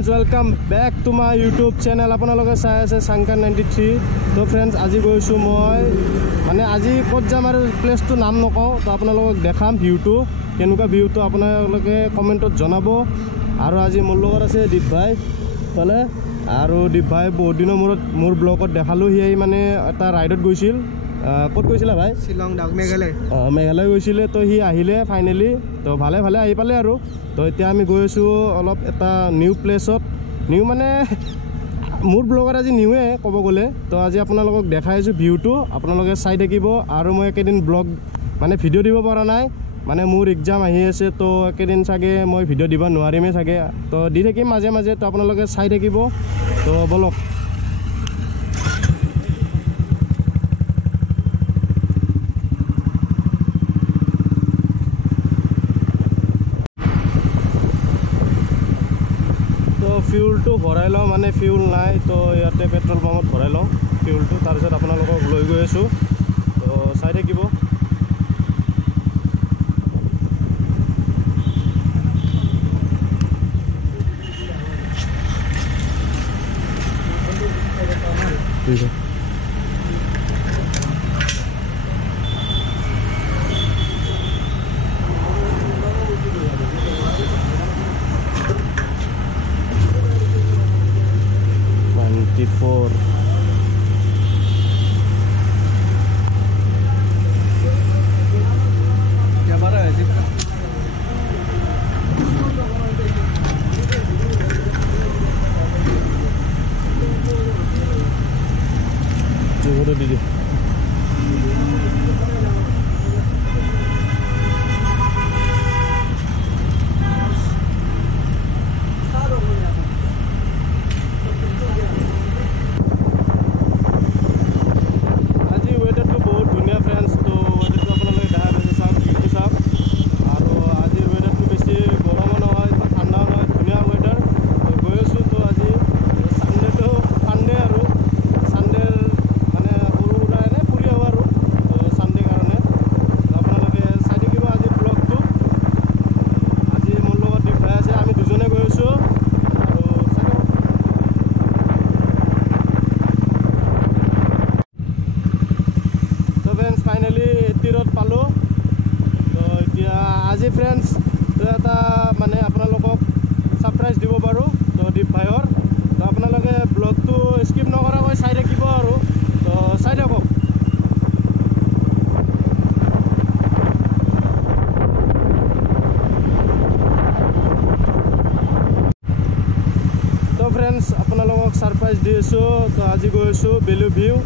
friends, welcome back to my YouTube channel. আপোনালোকে চাই আছে Shankar 93. তো friends, আজি গৈছো মই মানে আজি ক'ত যাম আৰু প্লেচটো নাম নকওঁ। তো আপোনালোকক দেখাম ভিউটো কেনেকুৱা ভিউটো আপোনালোকে কমেন্টত জনাব। আৰু আজি মোৰ লগত আছে দীপ ভাই ফালে আৰু দীপ ভাই বহুত দিনৰ মূৰত মোৰ ব্লগত দেখালো হি মানে এটা ৰাইডত গৈছিল। ক'ত গৈছিলা ভাই? শিলং ডাউক মেঘালয়। মেঘালয় গৈছিলে। তো হি আহিলে ফাইনেলি। তো ভালে ভালে আহি পালে আৰু। তো এতিয়া আমি গৈ আছো অলপ এটা নিউ প্লেছত। নিউ মানে মোৰ ব্লগত আজি নিউৱে ক'ব গ'লে। তো আজি আপোনালোকক দেখাই আছো ভিউটো আপোনালোকে চাই থাকিব। আৰু মই একেদিন ব্লগ মানে ভিডিঅ' দিব পৰা নাই মানে মোৰ এক্সাম আহি আছে। তো একেদিন চাগে মই ভিডিঅ' দিব নোৱাৰিমেই চাগে। তো দি থাকিম মাজে মাজে। তো আপোনালোকে চাই থাকিব। তো বলক ফিউলটো ভৰাই লওঁ মানে ফিউল নাই। তো ইয়াতে পেট্ৰল পাম্পত ভৰাই লওঁ ফিউলটো। তাৰপিছত আপোনালোকক লৈ গৈ আছোঁ। তো চাই থাকিব। Didi. ফ্ৰেন্ডছ তো এটা মানে আপোনালোকক ছাৰপ্ৰাইজ দিব পাৰোঁ। তো দীপ ভাইৰ তো আপোনালোকে ব্লগটো স্কিপ নকৰাকৈ চাই থাকিব আৰু। তো চাই থাকক। তো ফ্ৰেণ্ডছ আপোনালোকক ছাৰপ্ৰাইজ দি আছোঁ। তো আজি গৈ আছোঁ বেলি ভিউ।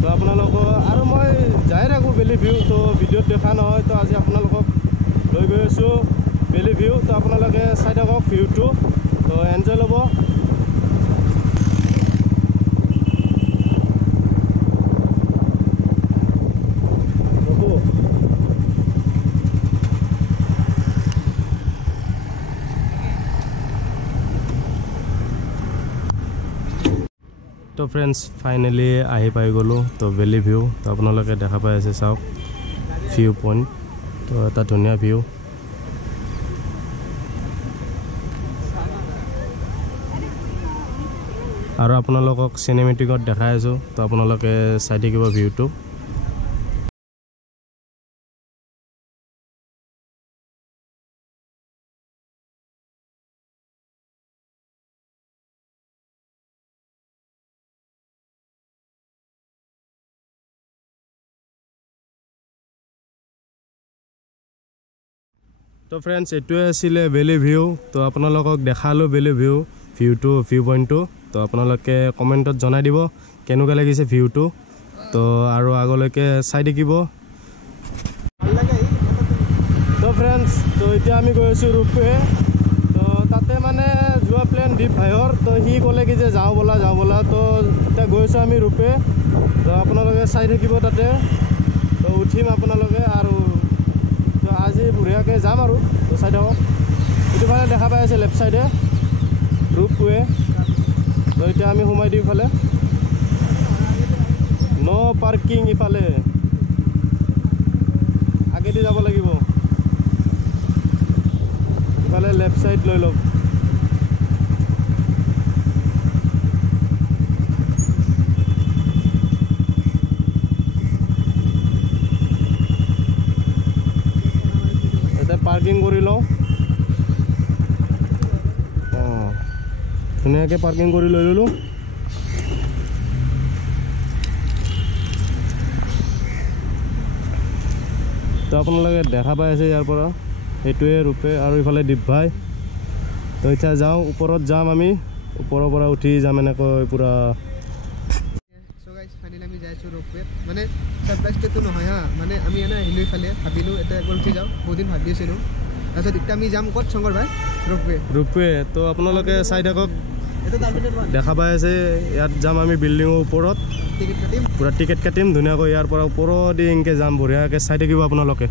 তো আপোনালোকক আৰু মই যাই থাকোঁ বেলি ভিউ। তো ভিডিঅ'ত দেখা নহয়। তো আজি আপোনালোকক লৈ গৈ আছোঁ বেলি ভিউ। তো আপোনালোকে চাই থাকক ভিউটো। তো এনজয় ল'ব। তো ফ্ৰেণ্ডছ ফাইনেলি আহি পাই গ'লোঁ। তো বেলি ভিউ তো আপোনালোকে দেখা পাই আছে চাওক ভিউ পইণ্ট। তো এটা ধুনীয়া ভিউ। আৰু আপোনালোকক চিনেমেটিকত দেখাই আছোঁ। তো আপোনালোকে চাই থাকিব ভিউটো। তো ফ্ৰেণ্ডছ এইটোৱে আছিলে বেলি ভিউ। তো আপোনালোকক দেখালোঁ বেলি ভিউটো ভিউ পইণ্টটো। তো আপোনালোকে কমেণ্টত জনাই দিব কেনেকুৱা লাগিছে ভিউটো। তো আৰু আগলৈকে চাই থাকিব। তো ফ্ৰেণ্ডছ তো এতিয়া আমি গৈ আছোঁ ৰূপৱে। তো তাতে মানে যোৱা প্লেন দীপ ভাইৰ। তো সি ক'লে কি যে যাওঁ ব'লা যাওঁ ব'লা। তো এতিয়া গৈ আছোঁ আমি ৰূপৱে। তো আপোনালোকে চাই থাকিব তাতে। তো উঠিম আপোনালোকে আৰু আজি বঢ়িয়াকৈ যাম আৰু। তো চাই থাকক। এইটো ফালে দেখা পাই আছে লেফ্ট চাইডে ৰূপৱে। তো এতিয়া আমি সোমাই দিওঁ ইফালে। ন' পাৰ্কিং ইফালে আগেদি যাব লাগিব। ইফালে লেফ্ট সাইড লৈ লওক। পাৰ্কিং কৰি লওঁ ধুনীয়াকৈ পাৰ্কিং কৰি লৈ ল'লোঁ তো আপোনালোকে দেখা পাই আছে ইয়াৰ পৰা এইটোৱে ৰূপে আৰু ইফালে দীপভাই তো এতিয়া যাওঁ ওপৰত যাম আমি ওপৰৰ পৰা উঠি যাম এনেকৈ পুৰা সো গাইস ফাইনালি আমি যাইছো ৰূপে মানে সাৰপ্ৰাইজটো নহয় হা মানে আমি এনে আহিলো ইফালে ভাবিলো এটা একবাৰ উঠি যাওঁ বহুত দিন ভাবি আছিলোঁ তাৰপিছত এতিয়া আমি যাম ক'ত শংকৰ ভাই ৰূপে তো আপোনালোকে চাই থাকক এইটো টাৰ্মিনেল 1 দেখা পাই আছে ইয়াত যাম আমি বিল্ডিঙৰ ওপৰত টিকেট কাটিম পুৰা টিকেট কাটিম ধুনীয়াকৈ ইয়াৰ পৰা ওপৰদি এনেকৈ যাম বঢ়িয়াকৈ চাই থাকিব আপোনালোকে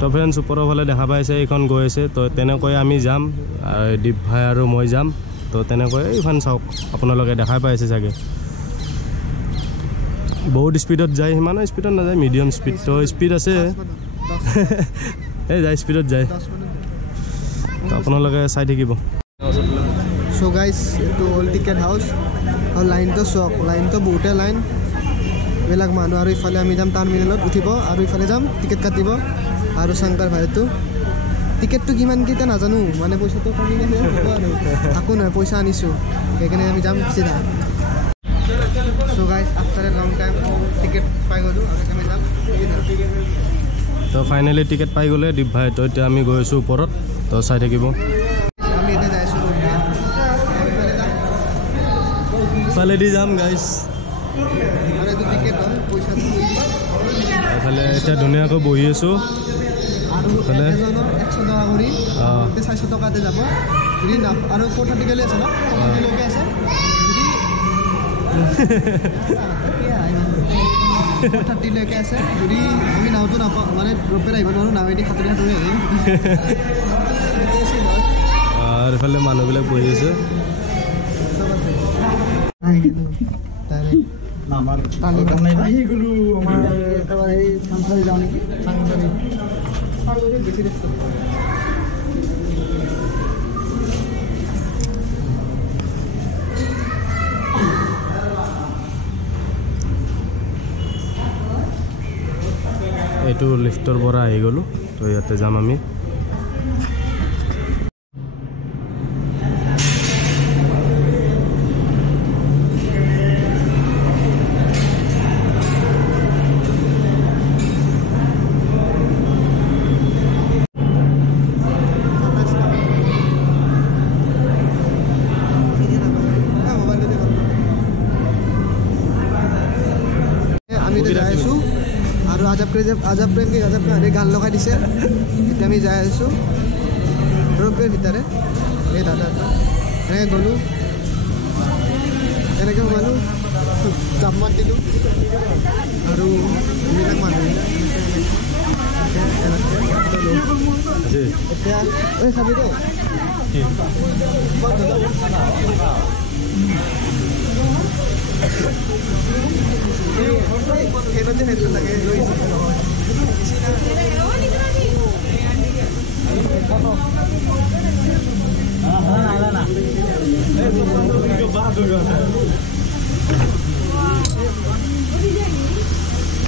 তো ফ্ৰেণ্ডছ ওপৰৰ ফালে দেখা পাইছে এইখন গৈ আছে তো তেনেকৈ আমি যাম দীপ ভাই আৰু মই যাম তো তেনেকৈ এইখন চাওক আপোনালোকে দেখা পাইছে চাগে বহুত স্পীডত যায় সিমানো স্পীডত নাযায় মিডিয়াম স্পীড তো স্পীড আছে এই যায় স্পীডত যায় তো আপোনালোকে চাই থাকিব সো গাইস এইটো অল টিকেট হাউচ আৰু লাইনটো চক লাইনটো বহুতে লাইন বেলেগ মানুহ আৰু ইফালে আমি যাম টাৰ্মিনেলত উঠিব আৰু ইফালে যাম টিকেট কাটিব আৰু শংকৰ ভাইটো টিকেটটো কিমান কেইটা নাজানো মানে পইচাটো কমি গৈছে আৰু আকো নহয় পইচা আনিছোঁ সেইকাৰণে আমি যাম চিধা so guys after a long time ticket পাই গ'লোঁ আৰু আমি যাম তো ফাইনেলি টিকেট পাই গ'লে দীপ ভাই তো এতিয়া আমি গৈ আছোঁ ওপৰত তো চাই থাকিব আমি এতিয়া যাইছোঁ ইফালেদি যাম গাইছ আৰু এইটো টিকেট হয় পইচাটো এইফালে এতিয়া ধুনীয়াকৈ বহি আছোঁ আৰু ইফালে 100 টকা কৰি 400 টকাতে যাব যদি আৰু 430 গেলে আছে ন 430 লৈকে আছে যদি 430 লৈকে আছে যদি আমি নাওটো নাপাওঁ মানে ৰূপে আহিব নোৱাৰোঁ নাৱেদি সাঁতুৰি সাঁতুৰি আহিম আৰু ইফালে মানুহবিলাক বহি আছে এইটো লিফ্টৰ পৰা আহি গ'লোঁ তো ইয়াতে যাম আমি আৰু আজাব প্ৰেম গান লগাই দিছে এতিয়া আমি যাই আছোঁ ৰূপেৰ ভিতৰে এই দাদা এনেকৈ গ'লোঁ এনেকৈ সোমালোঁ জাপ মাত দিলোঁ আৰু এইবিলাক মানুহবিলাক এতিয়া এই চাবি দেই সেইটোতে সেইটো লাগে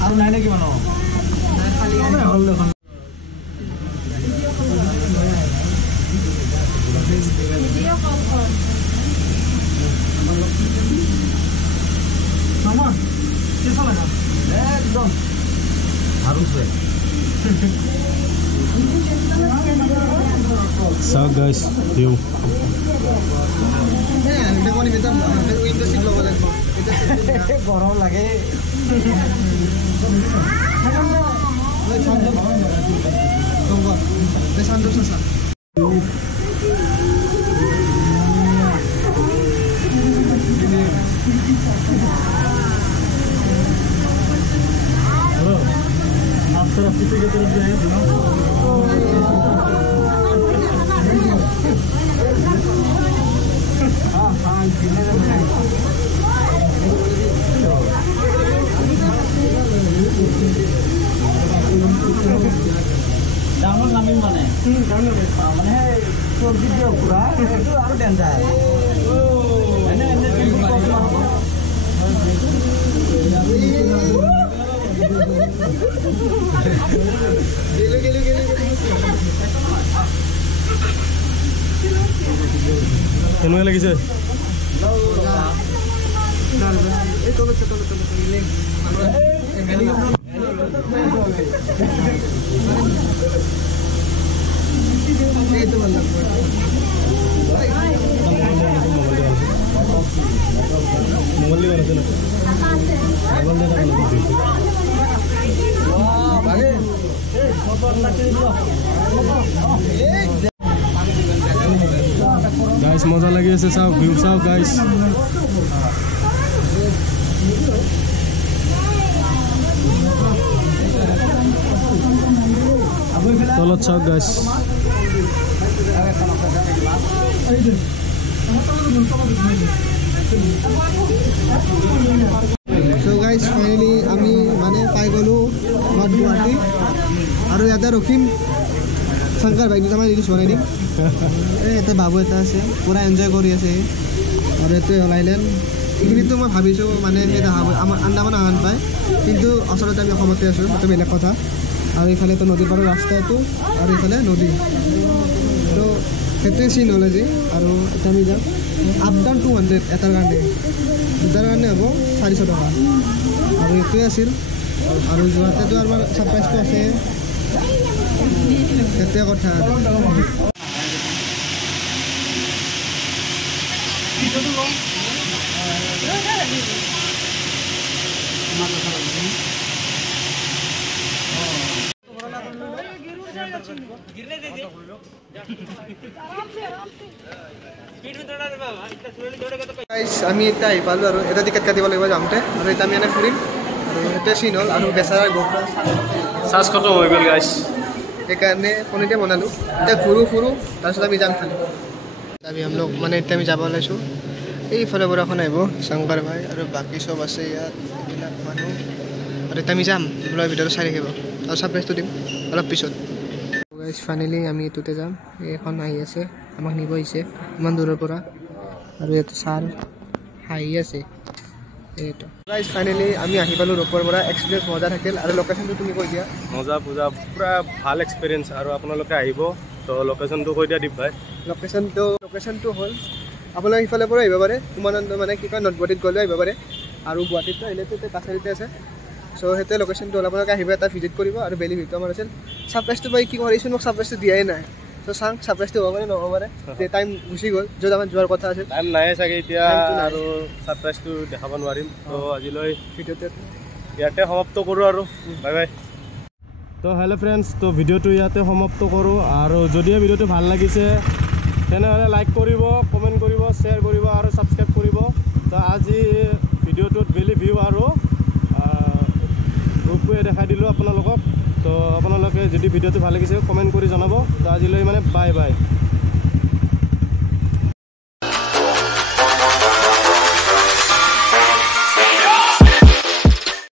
আৰু নাই নেকি মানুহ হ'ল দেখোন একদম চাওক গাইছ ভিউ গৰম লাগে After a few days, ডাঙৰ নামিম মানে মানে চব্জি দিয়ে পুৰা এইটো আৰু ডেঞ্জাৰ কেনেকুৱা লাগিছে? এই তলত এইটো ভাল লাগব মঙ্গল আছে না গাইস মজা লাগি আছে চাও ভিউ চাও গাইস তলত চাও গাইস সো গাইজ ফাইনেলি আমি মানে পাই গ'লোঁ নৰ্থ গুৱাহাটী আৰু ইয়াতে ৰখিম শংকৰ ভাই দুটামান ৰিলছ বনাই দিম এই ইয়াতে বাবু এটা আছে পূৰা এনজয় কৰি আছে আৰু এইটোৱে হ'ল আইলেণ্ড এইখিনিতো মই ভাবিছোঁ মানে সেই আমাৰ আন্দামান আহান পায় কিন্তু আচলতে আমি অসমতে আছোঁ সেইটো বেলেগ কথা আৰু এইফালেতো নদীৰ পাৰৰ ৰাস্তাটো আৰু এইফালে নদী তো সেইটোৱে চিন হ'ল আজি আৰু এতিয়া আমি যাম আপ ডাউন 200 এটাৰ কাৰণে দুটাৰ কাৰণে হ'ব 400 টকা আৰু এইটোৱে আছিল আৰু যোৱাতেতো আমাৰ ছাৰপ্ৰাইজটো আছে সেইটোৱে কথা আমি এতিয়া আহি পালোঁ আৰু এটা টিকেট কাটিব লাগিব যাওঁতে আৰু এতিয়া আমি এনে ফুৰিম আৰু সেইটোৱে চিন হ'ল আৰু বেচাৰা গোপ্ৰ চাৰ্জ খতম হৈ গ'ল গাইছ সেইকাৰণে ফোনতে বনালোঁ এতিয়া ফুৰো তাৰপিছত আমি যাম খালি মানে এতিয়া আমি যাব ওলাইছোঁ এইফালৰ পৰা এখন আহিব শংকৰ ভাই আৰু বাকী চব আছে ইয়াত এইবিলাক মানুহ আৰু এতিয়া আমি যাম এইবিলাক ভিতৰত চাই থাকিব আৰু ছাৰপ্ৰাইজটো দিম অলপ পিছত ফাইনেলি আমি এইটোতে যাম এইখন আহি আছে আমাক নিব আহিছে ইমান দূৰৰ পৰা আৰু ইয়াতে ছাৰ হাঁহি আছে এইটো গাইজ ফাইনেলি আমি আহি পালোঁ ৰূপৰ পৰা এক্সপিৰিয়েঞ্চ মজা থাকিল আৰু লোকেশ্যনটো তুমি কৈ দিয়া মজা পূজা পূৰা ভাল এক্সপিৰিয়েঞ্চ আৰু আপোনালোকে আহিব তো লোকেশ্যনটো কৈ দিয়া দীপ ভাই লোকেশ্যনটো হ'ল আপোনালোকে সিফালৰ পৰা আহিব পাৰে উমানন্দ মানে কি কয় নৰ্থ গুৱাহাটীত গ'লে আহিব পাৰে আৰু গুৱাহাটীততো আহিলেতো কাছাৰীতে আছে চ' সেইটোৱে লোকেশ্যনটো হ'ল আপোনালোকে আহিব এটা ভিজিট কৰিব আৰু বেলি ভিতৰত আমাৰ আছিল ছাৰপ্ৰাইজটো পাই কি কৰিছোঁ মোক ছাৰপ্ৰাইজটো দিয়াই নাই চ' চাওঁ ছাৰপ্ৰাইজটো হ'ব পাৰে নহ'ব পাৰে টাইম গুচি গ'ল য'ত আমাৰ যোৱাৰ কথা আছিল টাইম নাই চাগে এতিয়া আৰু ছাৰপ্ৰাইজটো দেখাব নোৱাৰিম তো আজিলৈ ভিডিঅ'তে ইয়াতে সমাপ্ত কৰোঁ আৰু বাই বাই তো হেল্ল' ফ্ৰেণ্ডছ তো ভিডিঅ'টো ইয়াতে সমাপ্ত কৰোঁ আৰু যদিহে ভিডিঅ'টো ভাল লাগিছে তেনেহ'লে লাইক কৰিব কমেণ্ট কৰিব শ্বেয়াৰ কৰিব আৰু ছাবস্ক্ৰাইব কৰিব তো আজি ভিডিঅ'টোত বেলি ভিউ আৰু ৰূপটোৱে দেখাই দিলোঁ আপোনালোকক তো আপোনালোকে যদি ভিডিঅ'টো ভাল লাগিছে কমেণ্ট কৰি জনাব তো আজিলৈ মানে বাই বাই